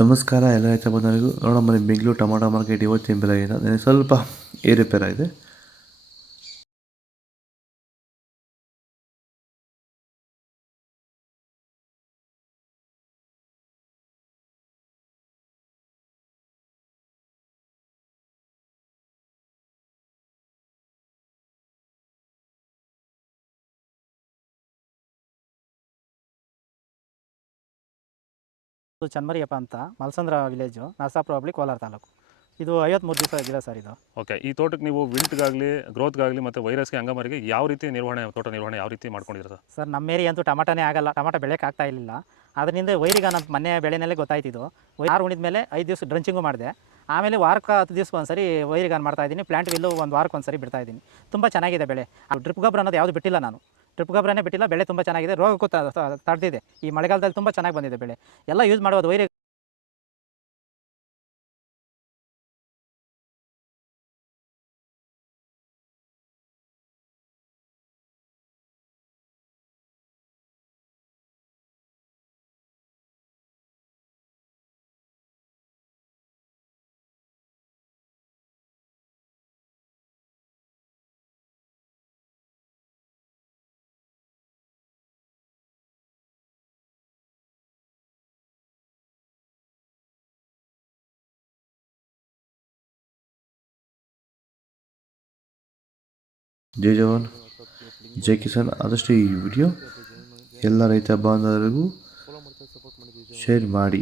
ನಮಸ್ಕಾರ ಎಲ್ಲ ರೈತ ಬಂಧುಗಳಿಗೂ. ನೋಡಮ್ಮ, ಬೆಂಗಳೂರು ಟೊಮಾಟೊ ಮಾರ್ಕೆಟ್ ಇವತ್ತಿನ ಬೆಲೆ ಏನು ನನಗೆ ಸ್ವಲ್ಪ ಏರುಪೇರಾಗಿದೆ. ಚನ್ಮರಿಯಪ್ಪ ಅಂತ ಮಲ್ಸಂದ್ರ ವಿಲೇಜು, ನರಸಾಪುರ ಹೋಬಳಿ, ಕೋಲಾರ ತಾಲೂಕು. ಇದು 53 ದಿವಸ ಗಿಡ ಸರ್ ಇದು. ಓಕೆ. ಈ ತೋಟಕ್ಕೆ ನೀವು ವಿಲ್ಟ್ಗಾಗಲಿ, ಗ್ರೋತ್ಗಾಗಲಿ ಮತ್ತು ವೈರಸ್ಗೆ, ಅಂಗಮಾರಿಗೆ ಯಾವ ರೀತಿ ತೋಟ ನಿರ್ವಹಣೆ ಯಾವ ರೀತಿ ಮಾಡ್ಕೊಂಡಿದ್ದೀರಾ ಸರ್? ಸರ್ ನಮ್ಮ ಏರಿಯಾ ಅಂತೂ ಟಮಾಟನೇ ಆಗಲ್ಲ, ಟಮಾಟ ಬೆಳೆಯೋಕೆ ಆಗ್ತಾ ಇರಲಿಲ್ಲ. ಅದರಿಂದ ವೈರಿಗ ನಮ್ಮ ಮನೆ ಬೆಳೆನಲ್ಲೇ ಗೊತ್ತಾಯ್ತಿದ್ದು. ಯಾರು ಉಣಿದ ಮೇಲೆ 5 ದಿವಸ ಡ್ರಂಚಿಂಗು ಮಾಡಿದೆ. ಆಮೇಲೆ ವಾರಕ್ಕೆ 10 ದಿವಸಕ್ಕೆ ಒಂದ್ಸರಿ ವೈರಿಗಾನ್ ಮಾಡ್ತಾಯಿದ್ದೀನಿ. ಪ್ಲಾಂಟ್ ವಿಲ್ಲು ಒಂದು ವಾರಕ್ಕೆ ಒಂದ್ಸರಿ ಬಿಡ್ತಾಯಿದ್ದೀನಿ. ತುಂಬ ಚೆನ್ನಾಗಿದೆ ಬೆಳೆ. ಡ್ರಿಪ್ ಗೊಬ್ಬರ ಅನ್ನೋದು ಯಾವುದು ಬಿಟ್ಟಿಲ್ಲ ನಾನು. ಡ್ರಿಪ್ ಗೊಬ್ಬರನೇ ಬಿಟ್ಟಿಲ್ಲ. ಬೆಳೆ ತುಂಬ ಚೆನ್ನಾಗಿದೆ. ರೋಗಕ್ಕೂ ತಡೆದಿದೆ. ಈ ಮಳೆಗಾಲದಲ್ಲಿ ತುಂಬ ಚೆನ್ನಾಗಿ ಬಂದಿದೆ ಬೆಳೆ. ಎಲ್ಲ ಯೂಸ್ ಮಾಡೋದು ವೈರಿ. ಜೈ ಜವಾನ್ ಜೈ ಕಿಸಾನ್. ಆದಷ್ಟು ಈ ವಿಡಿಯೋ ಎಲ್ಲ ರೈತ ಬಾಂಧವರಿಗೂ ಶೇರ್ ಮಾಡಿ.